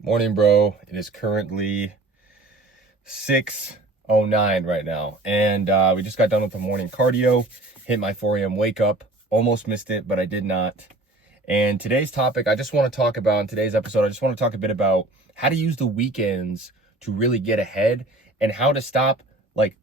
Morning, bro. It is currently 6:09 right now. And we just got done with the morning cardio, hit my 4 a.m. wake up, almost missed it, but I did not. And today's topic, I just want to talk about, in today's episode, I just want to talk a bit about how to use the weekends to really get ahead and how to stop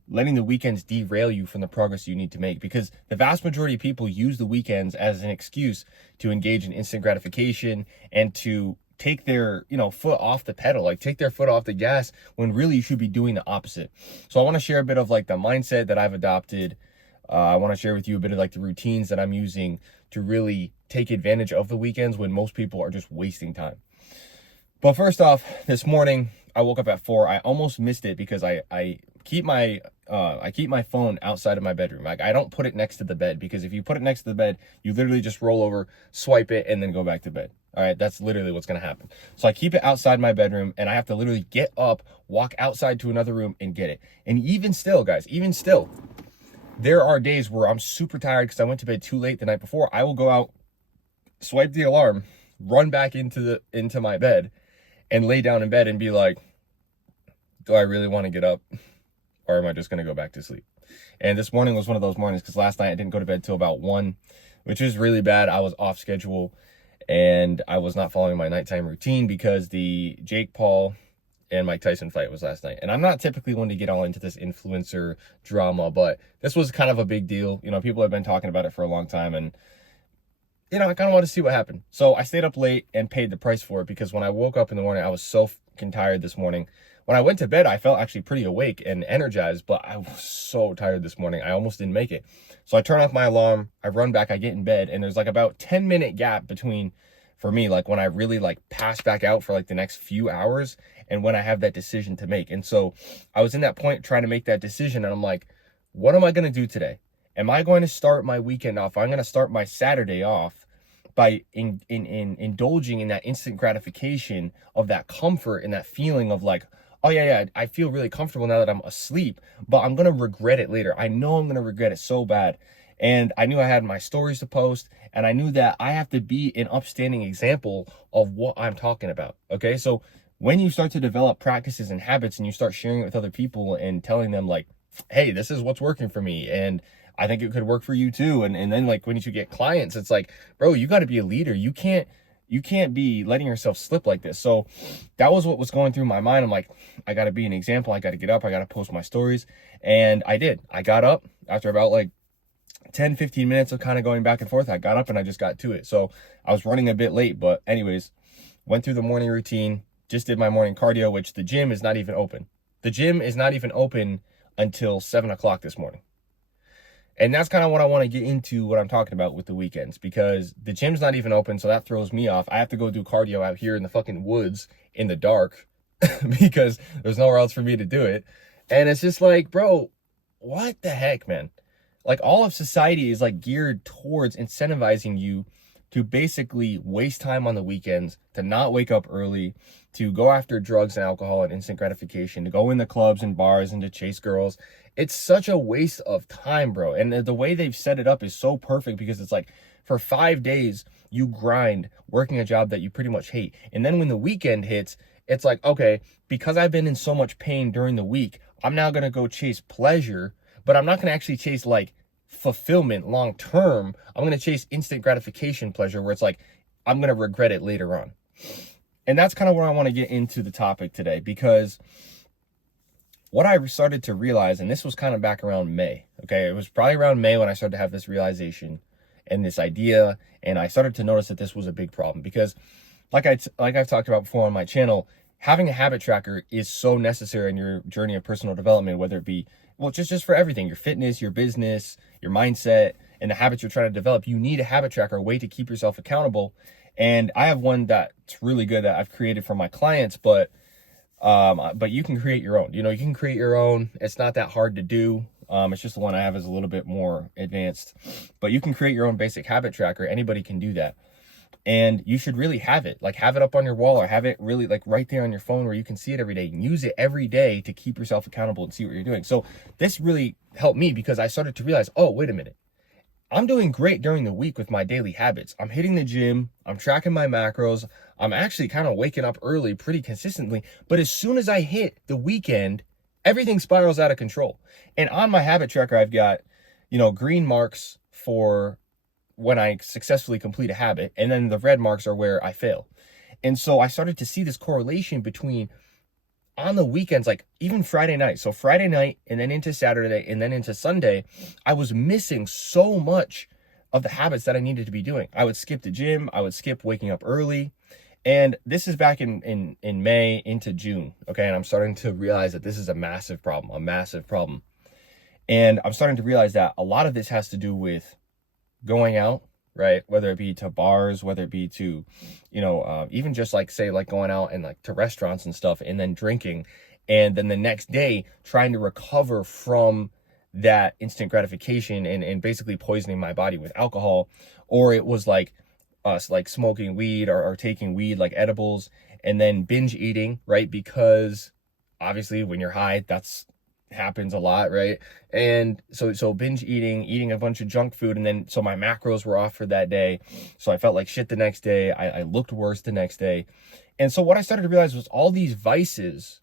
letting the weekends derail you from the progress you need to make, because the vast majority of people use the weekends as an excuse to engage in instant gratification and to take their foot off the pedal, like take their foot off the gas, when really you should be doing the opposite. So I want to share a bit of like the mindset that I've adopted. I want to share with you a bit of like the routines that I'm using to really take advantage of the weekends when most people are just wasting time. But first off, this morning I woke up at 4. I almost missed it because I keep my phone outside of my bedroom. Like, I don't put it next to the bed, because if you put it next to the bed, you literally just roll over, swipe it, and then go back to bed. All right, that's literally what's gonna happen. So I keep it outside my bedroom, and I have to literally get up, walk outside to another room, and get it. And even still, guys, there are days where I'm super tired because I went to bed too late the night before. I will go out, swipe the alarm, run back into my bed, and lay down in bed and be like, do I really want to get up, or am I just going to go back to sleep? And this morning was one of those mornings, because last night I didn't go to bed till about 1, which is really bad. I was off schedule and I was not following my nighttime routine because the Jake Paul and Mike Tyson fight was last night. And I'm not typically one to get all into this influencer drama, but this was kind of a big deal. People have been talking about it for a long time, and I kind of want to see what happened. So I stayed up late and paid the price for it, because when I woke up in the morning, I was so fucking tired this morning. When I went to bed, I felt actually pretty awake and energized, but I was so tired this morning. I almost didn't make it. So I turn off my alarm, I run back, I get in bed, and there's like about 10-minute gap between, for me, like when I really pass back out for like the next few hours and when I have that decision to make. And so I was in that point trying to make that decision, and I'm like, what am I going to do today? Am I going to start my weekend off? I'm going to start my Saturday off by indulging in that instant gratification of that comfort and that feeling of like, oh yeah, I feel really comfortable now that I'm asleep, but I'm going to regret it later. I know I'm going to regret it so bad. And I knew I had my stories to post, and I knew that I have to be an upstanding example of what I'm talking about. Okay. So when you start to develop practices and habits and you start sharing it with other people and telling them like, hey, this is what's working for me, and I think it could work for you too. And then like when you get clients, it's like, bro, you got to be a leader. You can't be letting yourself slip like this. So that was what was going through my mind. I'm like, I got to be an example. I got to get up. I got to post my stories. And I did. I got up after about like 10-15 minutes of kind of going back and forth. I got up and I just got to it. So I was running a bit late, but anyways, went through the morning routine, just did my morning cardio, which the gym is not even open. The gym is not even open until 7 o'clock this morning. And that's kind of what I want to get into, what I'm talking about with the weekends, because the gym's not even open. So that throws me off. I have to go do cardio out here in the fucking woods in the dark because there's nowhere else for me to do it. And it's just like, bro, what the heck, man? Like, all of society is like geared towards incentivizing you to basically waste time on the weekends, to not wake up early, to go after drugs and alcohol and instant gratification, to go in the clubs and bars and to chase girls. It's such a waste of time, bro. And the way they've set it up is so perfect, because it's like for 5 days, you grind working a job that you pretty much hate. And then when the weekend hits, it's like, okay, because I've been in so much pain during the week, I'm now going to go chase pleasure, but I'm not going to actually chase like fulfillment long term. I'm going to chase instant gratification pleasure, where it's like, I'm going to regret it later on. And that's kind of where I want to get into the topic today, because what I started to realize, and this was kind of back around May, okay? It was probably around May when I started to have this realization and this idea, and I started to notice that this was a big problem, because like I've talked about before on my channel, having a habit tracker is so necessary in your journey of personal development, whether it be, well, just for everything, your fitness, your business, your mindset, and the habits you're trying to develop. You need a habit tracker, a way to keep yourself accountable. And I have one that's really good that I've created for my clients, but you can create your own. You can create your own. It's not that hard to do. It's just the one I have is a little bit more advanced, but you can create your own basic habit tracker. Anybody can do that. And you should really have it up on your wall, or have it really like right there on your phone where you can see it every day, and use it every day to keep yourself accountable and see what you're doing. So this really helped me, because I started to realize, oh, wait a minute. I'm doing great during the week with my daily habits. I'm hitting the gym. I'm tracking my macros. I'm actually kind of waking up early pretty consistently. But as soon as I hit the weekend, everything spirals out of control. And on my habit tracker, I've got, green marks for when I successfully complete a habit, and then the red marks are where I fail. And so I started to see this correlation between on the weekends, like even Friday night. So Friday night and then into Saturday and then into Sunday, I was missing so much of the habits that I needed to be doing. I would skip the gym. I would skip waking up early. And this is back in May into June. Okay. And I'm starting to realize that this is a massive problem, And I'm starting to realize that a lot of this has to do with going out, right? Whether it be to bars, whether it be to, even just like say like going out and like to restaurants and stuff and then drinking. And then the next day trying to recover from that instant gratification and basically poisoning my body with alcohol. Or it was like us like smoking weed or taking weed like edibles and then binge eating, right? Because obviously when you're high, that's happens a lot, right? And so binge eating a bunch of junk food, and then so my macros were off for that day, so I felt like shit the next day. I looked worse the next day. And so what I started to realize was all these vices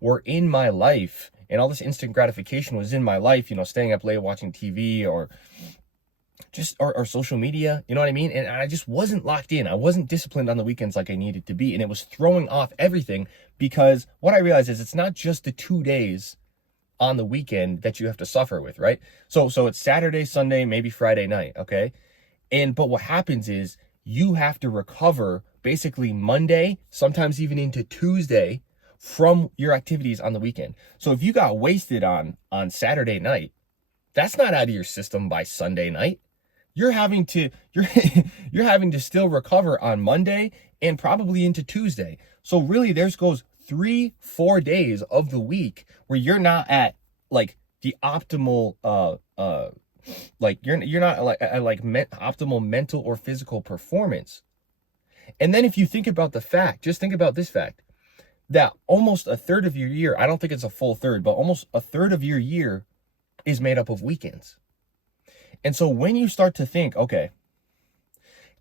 were in my life, and all this instant gratification was in my life, staying up late watching TV or just or social media, you know what I mean? And I just wasn't locked in. I wasn't disciplined on the weekends like I needed to be, and it was throwing off everything. Because what I realized is it's not just the 2 days on the weekend that you have to suffer with, right? So it's Saturday, Sunday, maybe Friday night, okay? But what happens is you have to recover basically Monday, sometimes even into Tuesday from your activities on the weekend. So if you got wasted on Saturday night, that's not out of your system by Sunday night. You're having to you're having to still recover on Monday and probably into Tuesday. So really there's goes 3-4 days of the week where you're not at like the optimal like you're not like at like optimal mental or physical performance. And then if you think about just think about this fact, that almost a third of your year, I don't think it's a full third, but almost a third of your year is made up of weekends. And so when you start to think, okay,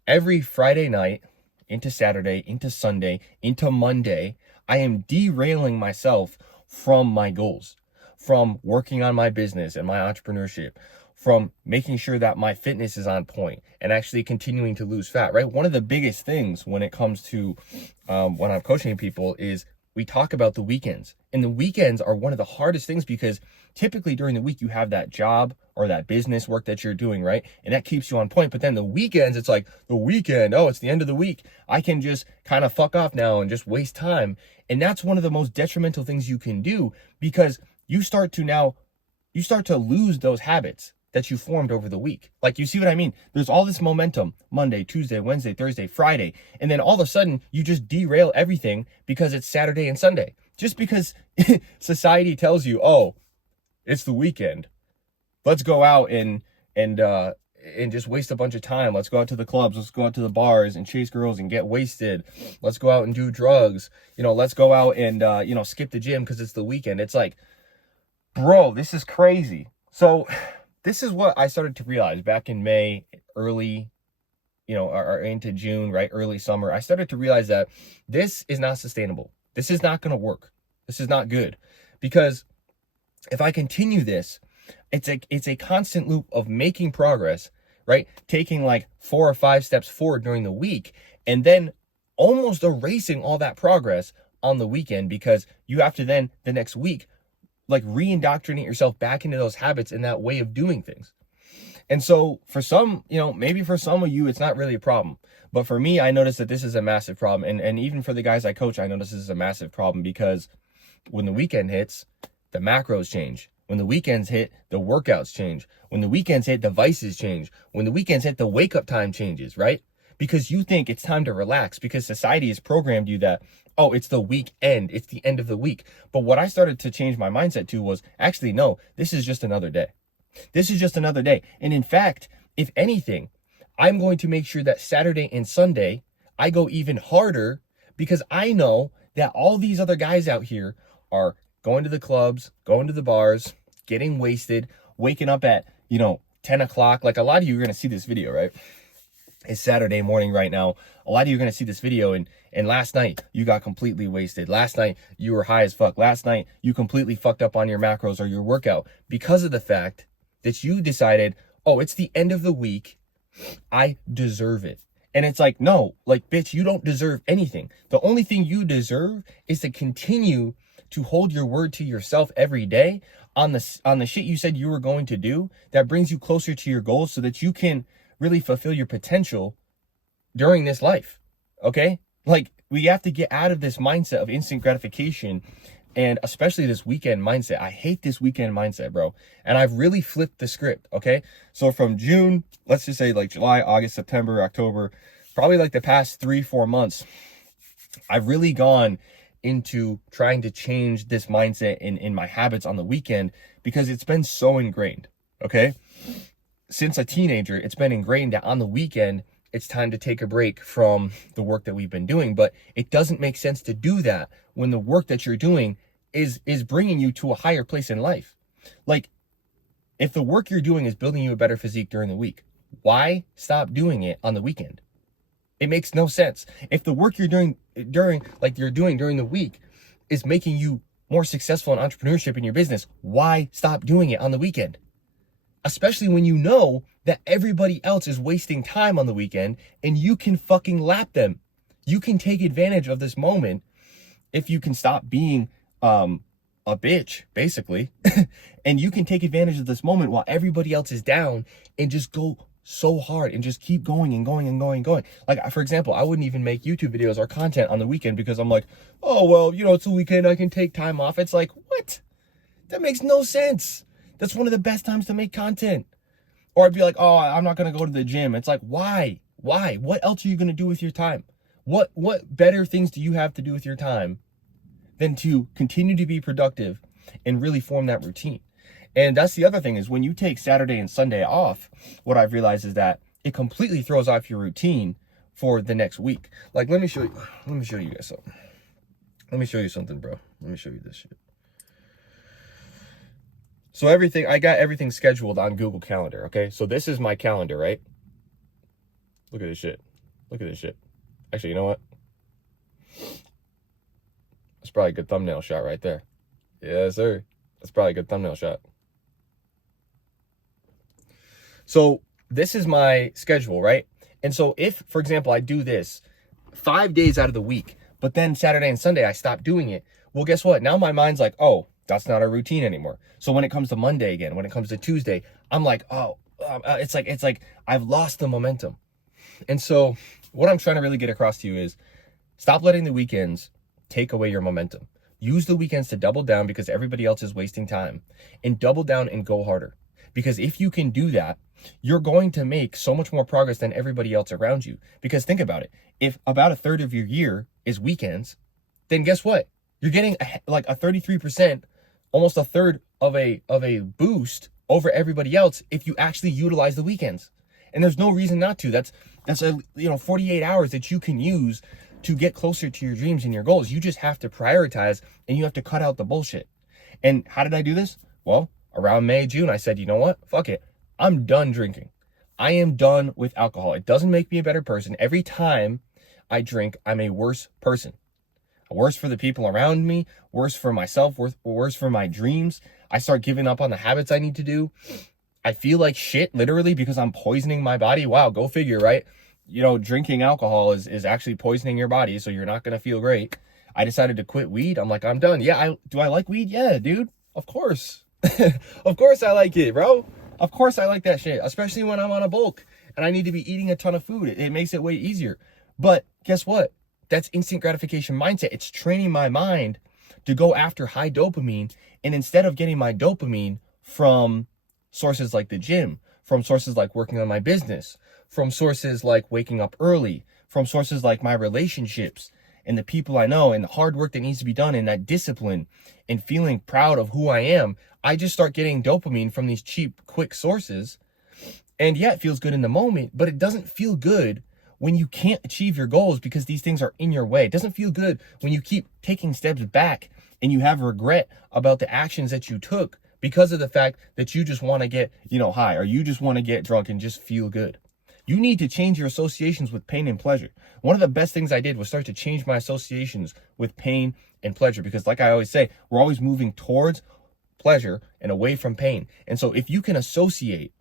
every Friday night into Saturday, into Sunday, into Monday, I am derailing myself from my goals, from working on my business and my entrepreneurship, from making sure that my fitness is on point and actually continuing to lose fat, right? One of the biggest things when it comes to when I'm coaching people is we talk about the weekends. And the weekends are one of the hardest things because typically during the week you have that job or that business work that you're doing, right? And that keeps you on point. But then the weekends, it's like the weekend, oh, it's the end of the week. I can just kind of fuck off now and just waste time. And that's one of the most detrimental things you can do because you start to lose those habits that you formed over the week. Like, you see what I mean? There's all this momentum, Monday, Tuesday, Wednesday, Thursday, Friday. And then all of a sudden you just derail everything because it's Saturday and Sunday. Just because society tells you, oh, it's the weekend. Let's go out and just waste a bunch of time. Let's go out to the clubs. Let's go out to the bars and chase girls and get wasted. Let's go out and do drugs. Let's go out and, skip the gym because it's the weekend. It's like, bro, this is crazy. So this is what I started to realize back in May, early, or into June, right? Early summer. I started to realize that this is not sustainable. This is not going to work. This is not good because if I continue this, it's a constant loop of making progress, right? Taking like 4 or 5 steps forward during the week and then almost erasing all that progress on the weekend because you have to then the next week like re-indoctrinate yourself back into those habits and that way of doing things. And so for some, maybe for some of you, it's not really a problem. But for me, I noticed that this is a massive problem. And even for the guys I coach, I notice this is a massive problem because when the weekend hits, the macros change. When the weekends hit, the workouts change. When the weekends hit, the vices change. When the weekends hit, the wake up time changes, right? Because you think it's time to relax because society has programmed you that, oh, it's the weekend. It's the end of the week. But what I started to change my mindset to was actually, no, this is just another day. This is just another day. And in fact, if anything, I'm going to make sure that Saturday and Sunday, I go even harder because I know that all these other guys out here are going to the clubs, going to the bars, getting wasted, waking up at, 10 o'clock. Like a lot of you are going to see this video, right? It's Saturday morning right now. A lot of you are going to see this video and last night you got completely wasted. Last night you were high as fuck. Last night you completely fucked up on your macros or your workout because of the fact that you decided, oh, it's the end of the week. I deserve it. And it's like, no, like, bitch, you don't deserve anything. The only thing you deserve is to continue to hold your word to yourself every day on the shit you said you were going to do that brings you closer to your goals so that you can really fulfill your potential during this life. Okay? Like, we have to get out of this mindset of instant gratification, and especially this weekend mindset. I hate this weekend mindset, bro. And I've really flipped the script, okay? So from June, let's just say like July, August, September, October, probably like the past 3-4 months, I've really gone into trying to change this mindset in my habits on the weekend because it's been so ingrained, okay? Since a teenager, it's been ingrained that on the weekend, it's time to take a break from the work that we've been doing. But it doesn't make sense to do that when the work that you're doing is bringing you to a higher place in life. Like, if the work you're doing is building you a better physique during the week, why stop doing it on the weekend? It makes no sense. If the work you're doing during the week is making you more successful in entrepreneurship in your business, why stop doing it on the weekend? Especially when you know that everybody else is wasting time on the weekend and you can fucking lap them. You can take advantage of this moment if you can stop being a bitch, basically. And you can take advantage of this moment while everybody else is down and just go so hard and just keep going and going and going and going. Like, for example, I wouldn't even make YouTube videos or content on the weekend because I'm like, oh, well, you know, it's a weekend, I can take time off. It's like, what? That makes no sense. That's one of the best times to make content. Or I'd be like, oh, I'm not going to go to the gym. It's like, why? Why? What else are you going to do with your time? What better things do you have to do with your time than to continue to be productive and really form that routine? And that's the other thing is when you take Saturday and Sunday off, what I've realized is that it completely throws off your routine for the next week. Like, let me show you guys something. Let me show you something, bro. Let me show you this shit. So I got everything scheduled on Google Calendar, okay? So this is my calendar, right? Look at this shit. Look at this shit. Actually, you know what? That's probably a good thumbnail shot right there. Yes, sir. That's probably a good thumbnail shot. So this is my schedule, right? And so if, for example, I do this 5 days out of the week, but then Saturday and Sunday I stop doing it, well, guess what? Now my mind's like, oh, that's not a routine anymore. So when it comes to Monday again, when it comes to Tuesday, I'm like, oh, it's like I've lost the momentum. And so what I'm trying to really get across to you is stop letting the weekends take away your momentum. Use the weekends to double down because everybody else is wasting time, and double down and go harder. Because if you can do that, you're going to make so much more progress than everybody else around you. Because think about it. If about a third of your year is weekends, then guess what? You're getting like a 33%, almost a third of a boost over everybody else if you actually utilize the weekends. And there's no reason not to. That's 48 hours that you can use to get closer to your dreams and your goals. You just have to prioritize and you have to cut out the bullshit. And how did I do this? Well, around May, June, I said, you know what? Fuck it. I'm done drinking. I am done with alcohol. It doesn't make me a better person. Every time I drink, I'm a worse person. Worse for the people around me, worse for myself, worse for my dreams. I start giving up on the habits I need to do. I feel like shit, literally, because I'm poisoning my body. Wow, go figure, right? You know, drinking alcohol is actually poisoning your body, so you're not going to feel great. I decided to quit weed. I'm like, I'm done. Yeah, do I like weed? Yeah, dude. Of course. Of course I like it, bro. Of course I like that shit, especially when I'm on a bulk and I need to be eating a ton of food. It makes it way easier. But guess what? That's instant gratification mindset. It's training my mind to go after high dopamine. And instead of getting my dopamine from sources like the gym, from sources like working on my business, from sources like waking up early, from sources like my relationships and the people I know and the hard work that needs to be done and that discipline and feeling proud of who I am, I just start getting dopamine from these cheap, quick sources. And yeah, it feels good in the moment, but it doesn't feel good when you can't achieve your goals because these things are in your way. It doesn't feel good when you keep taking steps back and you have regret about the actions that you took because of the fact that you just want to get, high, or you just want to get drunk and just feel good. You need to change your associations with pain and pleasure. One of the best things I did was start to change my associations with pain and pleasure, because like I always say, we're always moving towards pleasure and away from pain. And so if you can associate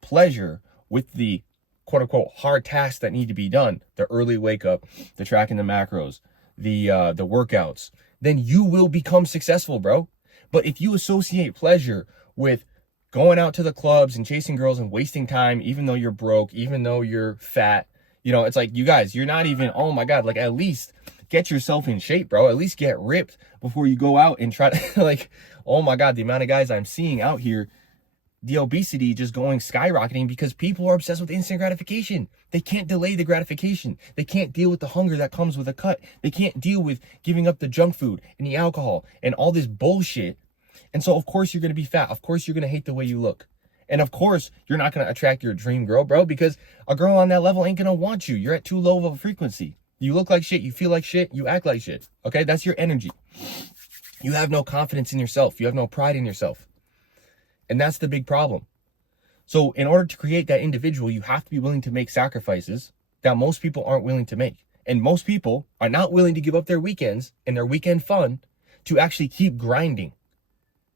pleasure with the quote unquote hard tasks that need to be done, the early wake up, the tracking the macros, the workouts, then you will become successful, bro. But if you associate pleasure with going out to the clubs and chasing girls and wasting time, even though you're broke, even though you're fat, you know, it's like, you guys, you're not even, oh my God, like at least get yourself in shape, bro. At least get ripped before you go out and try to like, oh my God, the amount of guys I'm seeing out here, the obesity just going skyrocketing because people are obsessed with instant gratification. They can't delay the gratification. They can't deal with the hunger that comes with a cut. They can't deal with giving up the junk food and the alcohol and all this bullshit. And so of course you're going to be fat. Of course you're going to hate the way you look. And of course you're not going to attract your dream girl, bro, because a girl on that level ain't going to want you. You're at too low of a frequency. You look like shit. You feel like shit. You act like shit. Okay. That's your energy. You have no confidence in yourself. You have no pride in yourself. And that's the big problem. So in order to create that individual, you have to be willing to make sacrifices that most people aren't willing to make. And most people are not willing to give up their weekends and their weekend fun to actually keep grinding.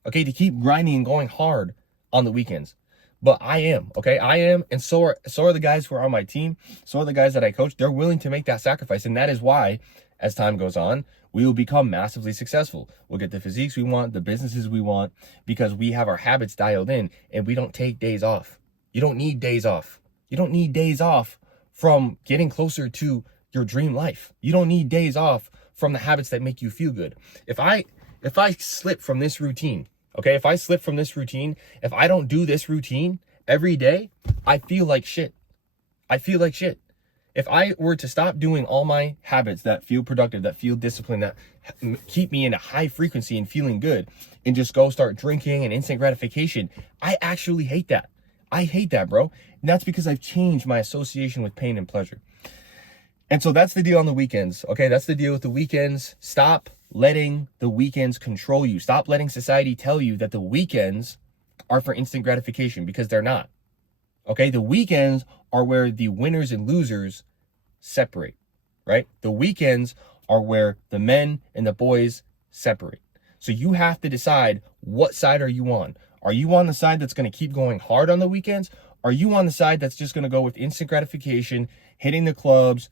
Okay, to keep grinding and going hard on the weekends. But I am, okay? I am, and so are the guys who are on my team. So are the guys that I coach. They're willing to make that sacrifice. And that is why, as time goes on, we will become massively successful. We'll get the physiques we want, the businesses we want, because we have our habits dialed in and we don't take days off. You don't need days off. You don't need days off from getting closer to your dream life. You don't need days off from the habits that make you feel good. If I slip from this routine, okay, if I slip from this routine, if I don't do this routine every day, I feel like shit. I feel like shit. If I were to stop doing all my habits that feel productive, that feel disciplined, that keep me in a high frequency and feeling good, and just go start drinking and instant gratification, I actually hate that. I hate that, bro. And that's because I've changed my association with pain and pleasure. And so that's the deal on the weekends, okay? That's the deal with the weekends. Stop letting the weekends control you. Stop letting society tell you that the weekends are for instant gratification, because they're not. Okay, the weekends are where the winners and losers separate, right? The weekends are where the men and the boys separate. So you have to decide, what side are you on? Are you on the side that's going to keep going hard on the weekends? Are you on the side that's just going to go with instant gratification, hitting the clubs,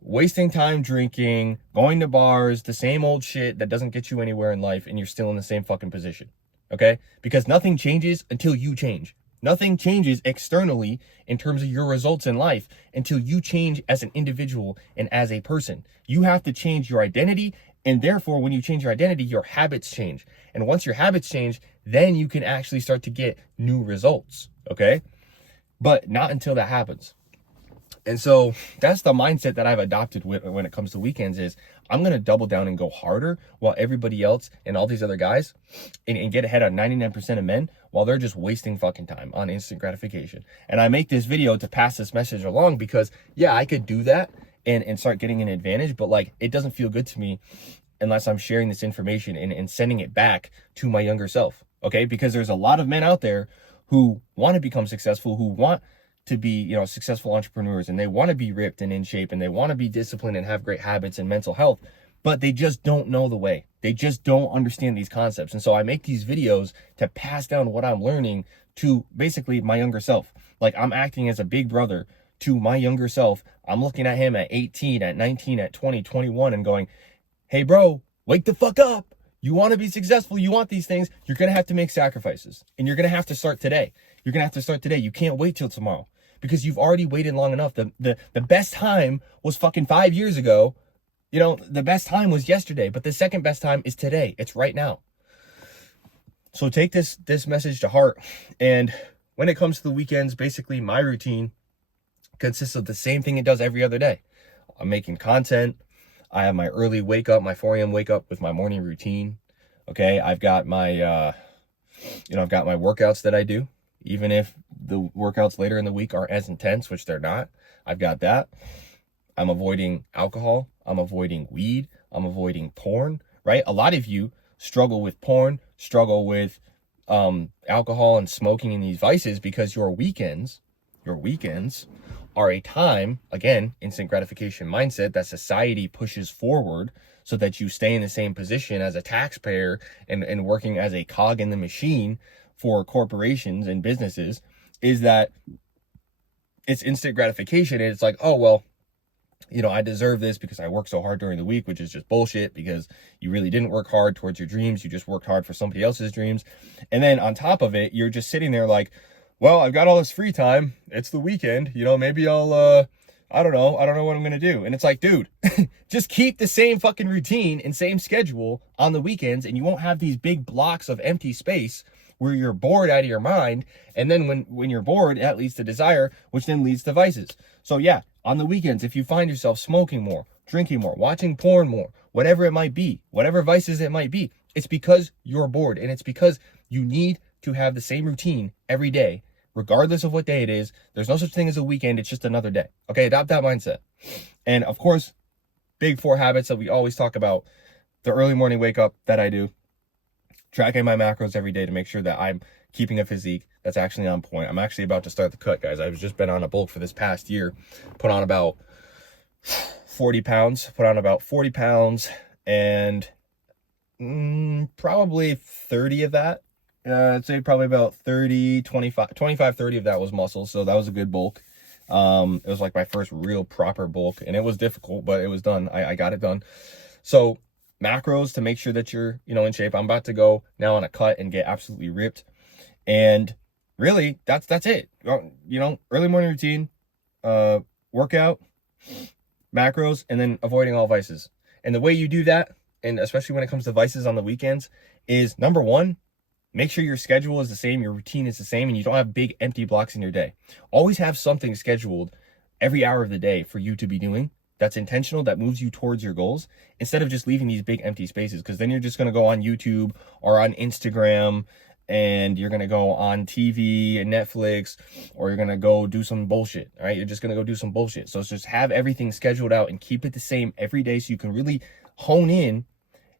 wasting time drinking, going to bars, the same old shit that doesn't get you anywhere in life, and you're still in the same fucking position? Okay? Because nothing changes until you change. Nothing changes externally in terms of your results in life until you change as an individual and as a person. You have to change your identity, and therefore when you change your identity, your habits change. And once your habits change, then you can actually start to get new results, okay? But not until that happens. And so that's the mindset that I've adopted when it comes to weekends is I'm going to double down and go harder while everybody else and all these other guys and get ahead on 99% of men while they're just wasting fucking time on instant gratification. And I make this video to pass this message along because, yeah, I could do that and start getting an advantage, but like it doesn't feel good to me unless I'm sharing this information and sending it back to my younger self, okay? Because there's a lot of men out there who want to become successful, who want to be, you know, successful entrepreneurs, and they want to be ripped and in shape, and they want to be disciplined and have great habits and mental health, but they just don't know the way. They just don't understand these concepts. And so I make these videos to pass down what I'm learning to basically my younger self. Like I'm acting as a big brother to my younger self. I'm looking at him at 18, at 19, at 20, 21 and going, hey bro, wake the fuck up. You want to be successful. You want these things. You're going to have to make sacrifices, and you're going to have to start today. You're going to have to start today. You can't wait till tomorrow, because you've already waited long enough. The best time was fucking 5 years ago. You know, the best time was yesterday, but the second best time is today. It's right now. So take this message to heart. And when it comes to the weekends, basically my routine consists of the same thing it does every other day. I'm making content. I have my early wake up, my 4 a.m. wake up with my morning routine. Okay. I've got my, I've got my workouts that I do. Even if the workouts later in the week aren't as intense, which they're not, I've got that. I'm avoiding alcohol. I'm avoiding weed. I'm avoiding porn, right? A lot of you struggle with porn, struggle with alcohol and smoking and these vices because your weekends are a time, again, instant gratification mindset that society pushes forward so that you stay in the same position as a taxpayer and working as a cog in the machine for corporations and businesses, is that it's instant gratification. And it's like, oh, well, I deserve this because I worked so hard during the week, which is just bullshit, because you really didn't work hard towards your dreams. You just worked hard for somebody else's dreams. And then on top of it, you're just sitting there like, well, I've got all this free time. It's the weekend. Maybe I'll, I don't know what I'm going to do. And it's like, dude, just keep the same fucking routine and same schedule on the weekends, and you won't have these big blocks of empty space where you're bored out of your mind. And then when you're bored, that leads to desire, which then leads to vices. So yeah, on the weekends, if you find yourself smoking more, drinking more, watching porn more, whatever it might be, whatever vices it might be, it's because you're bored, and it's because you need to have the same routine every day, regardless of what day it is. There's no such thing as a weekend. It's just another day. Okay, adopt that mindset. And of course, big 4 habits that we always talk about: the early morning wake up that I do, tracking my macros every day to make sure that I'm keeping a physique that's actually on point. I'm actually about to start the cut, guys. I've just been on a bulk for this past year, put on about 40 pounds, and probably 30 of that, I'd say probably about 30, 25, 30 of that was muscle. So that was a good bulk. It was like my first real proper bulk, and it was difficult, but it was done. I got it done. So macros to make sure that you're, in shape. I'm about to go now on a cut and get absolutely ripped. And really, that's it. Early morning routine, workout, macros, and then avoiding all vices. And the way you do that, and especially when it comes to vices on the weekends, is number one, make sure your schedule is the same, your routine is the same, and you don't have big empty blocks in your day. Always have something scheduled every hour of the day for you to be doing that's intentional, that moves you towards your goals, instead of just leaving these big empty spaces, because then you're just going to go on YouTube or on Instagram, and you're going to go on TV and Netflix, or you're going to go do some bullshit. All right, you're just going to go do some bullshit. So just have everything scheduled out and keep it the same every day, so you can really hone in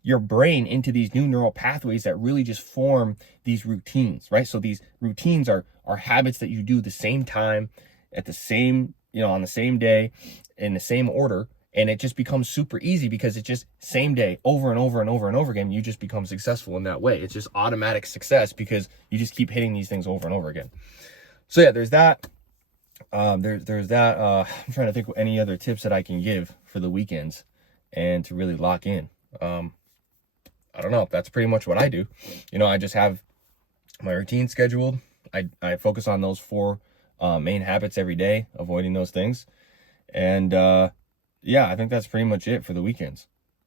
your brain into these new neural pathways that really just form these routines, right? So these routines are habits that you do the same time, at the same, on the same day, in the same order. And it just becomes super easy because it's just same day over and over and over and over again. You just become successful in that way. It's just automatic success because you just keep hitting these things over and over again. So yeah, there's that. There's that. I'm trying to think of any other tips that I can give for the weekends and to really lock in. I don't know. That's pretty much what I do. I just have my routine scheduled. I focus on those 4 main habits every day, avoiding those things. And yeah, I think that's pretty much it for the weekends.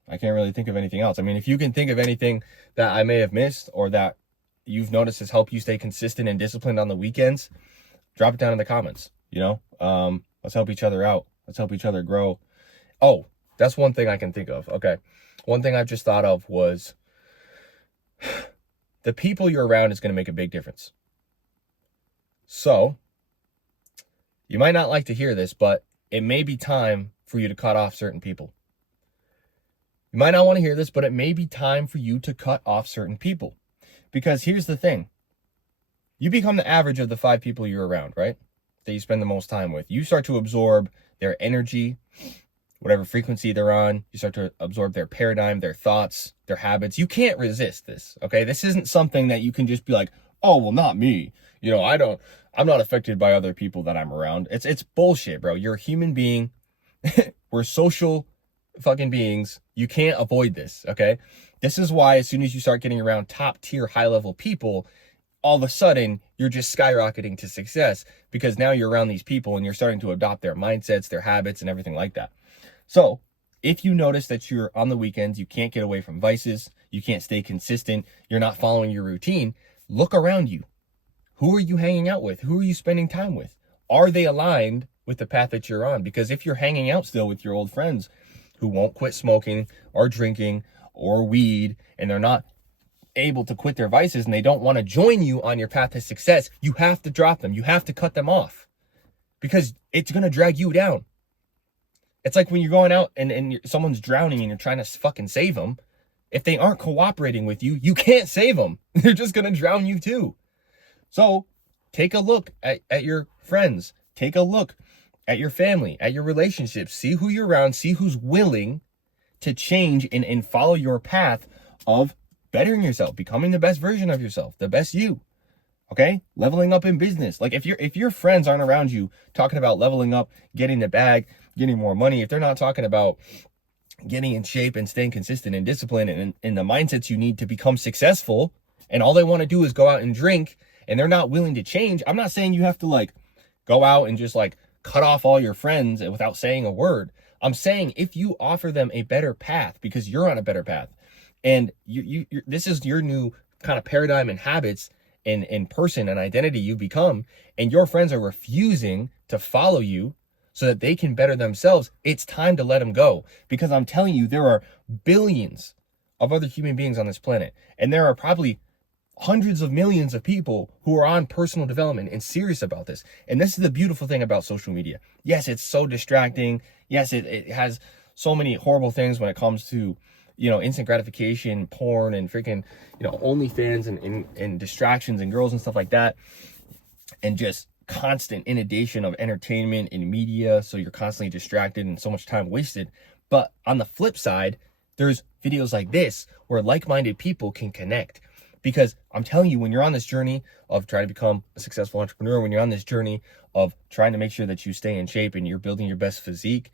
I can't really think of anything else. I mean, if you can think of anything that I may have missed or that you've noticed has helped you stay consistent and disciplined on the weekends, drop it down in the comments. Let's help each other out. Let's help each other grow. Oh, that's one thing I can think of. Okay. One thing I've just thought of was the people you're around is going to make a big difference. So you might not like to hear this, but it may be time for you to cut off certain people. You might not want to hear this, but it may be time for you to cut off certain people. Because here's the thing. You become the average of the 5 people you're around, right? That you spend the most time with. You start to absorb their energy, whatever frequency they're on. You start to absorb their paradigm, their thoughts, their habits. You can't resist this, okay? This isn't something that you can just be like, oh, well, not me. I'm not affected by other people that I'm around. It's bullshit, bro. You're a human being. We're social fucking beings. You can't avoid this, okay? This is why as soon as you start getting around top tier, high level people, all of a sudden you're just skyrocketing to success, because now you're around these people and you're starting to adopt their mindsets, their habits, and everything like that. So if you notice that you're on the weekends, you can't get away from vices, you can't stay consistent, you're not following your routine, look around you. Who are you hanging out with? Who are you spending time with? Are they aligned with the path that you're on? Because if you're hanging out still with your old friends who won't quit smoking or drinking or weed, and they're not able to quit their vices, and they don't want to join you on your path to success, you have to drop them. You have to cut them off, because it's going to drag you down. It's like when you're going out and someone's drowning and you're trying to fucking save them. If they aren't cooperating with you, you can't save them. They're just going to drown you too. So take a look at your friends. Take a look at your family, at your relationships. See who you're around, see who's willing to change and follow your path of bettering yourself, becoming the best version of yourself, the best you. Okay? Leveling up in business. Like if your friends aren't around you talking about leveling up, getting the bag, getting more money, if they're not talking about getting in shape and staying consistent and disciplined and the mindsets you need to become successful, and all they want to do is go out and drink, and they're not willing to change, I'm not saying you have to like go out and just like cut off all your friends without saying a word. I'm saying if you offer them a better path because you're on a better path, and this is your new kind of paradigm and habits and person and identity you become, and your friends are refusing to follow you so that they can better themselves, it's time to let them go. Because I'm telling you, there are billions of other human beings on this planet, and there are probably hundreds of millions of people who are on personal development and serious about this. And this is the beautiful thing about social media. Yes, it's so distracting. Yes, it has so many horrible things when it comes to, instant gratification, porn, and freaking, OnlyFans and distractions and girls and stuff like that. And just constant inundation of entertainment and media. So you're constantly distracted and so much time wasted. But on the flip side, there's videos like this where like-minded people can connect. Because I'm telling you, when you're on this journey of trying to become a successful entrepreneur, when you're on this journey of trying to make sure that you stay in shape and you're building your best physique,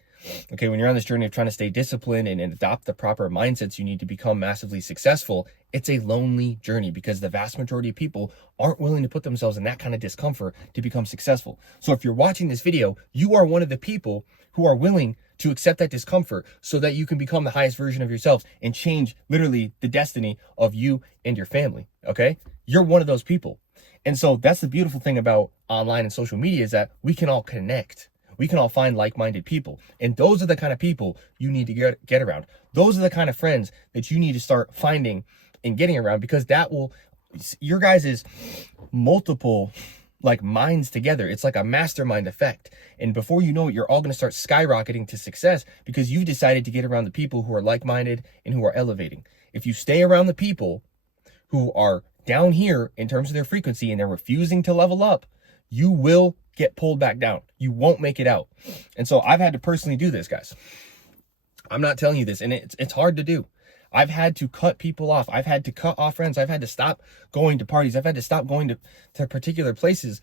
okay, when you're on this journey of trying to stay disciplined and adopt the proper mindsets you need to become massively successful, it's a lonely journey because the vast majority of people aren't willing to put themselves in that kind of discomfort to become successful. So if you're watching this video, you are one of the people who are willing to accept that discomfort so that you can become the highest version of yourself and change literally the destiny of you and your family, okay? You're one of those people. And so that's the beautiful thing about online and social media is that we can all connect. We can all find like-minded people. And those are the kind of people you need to get around. Those are the kind of friends that you need to start finding and getting around, because that will, your guys' multiple minds together. It's like a mastermind effect. And before you know it, you're all going to start skyrocketing to success because you've decided to get around the people who are like-minded and who are elevating. If you stay around the people who are down here in terms of their frequency and they're refusing to level up, you will get pulled back down. You won't make it out. And so I've had to personally do this, guys. I'm not telling you this, and it's hard to do. I've had to cut people off. I've had to cut off friends. I've had to stop going to parties. I've had to stop going to particular places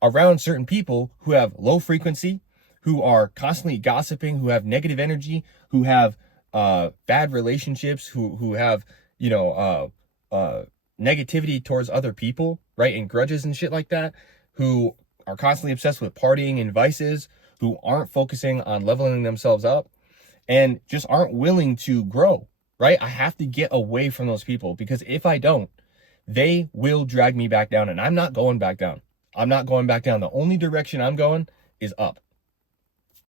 around certain people who have low frequency, who are constantly gossiping, who have negative energy, who have bad relationships, who have, negativity towards other people, right? And grudges and shit like that, who are constantly obsessed with partying and vices, who aren't focusing on leveling themselves up and just aren't willing to grow. Right? I have to get away from those people because if I don't, they will drag me back down, and I'm not going back down. I'm not going back down. The only direction I'm going is up.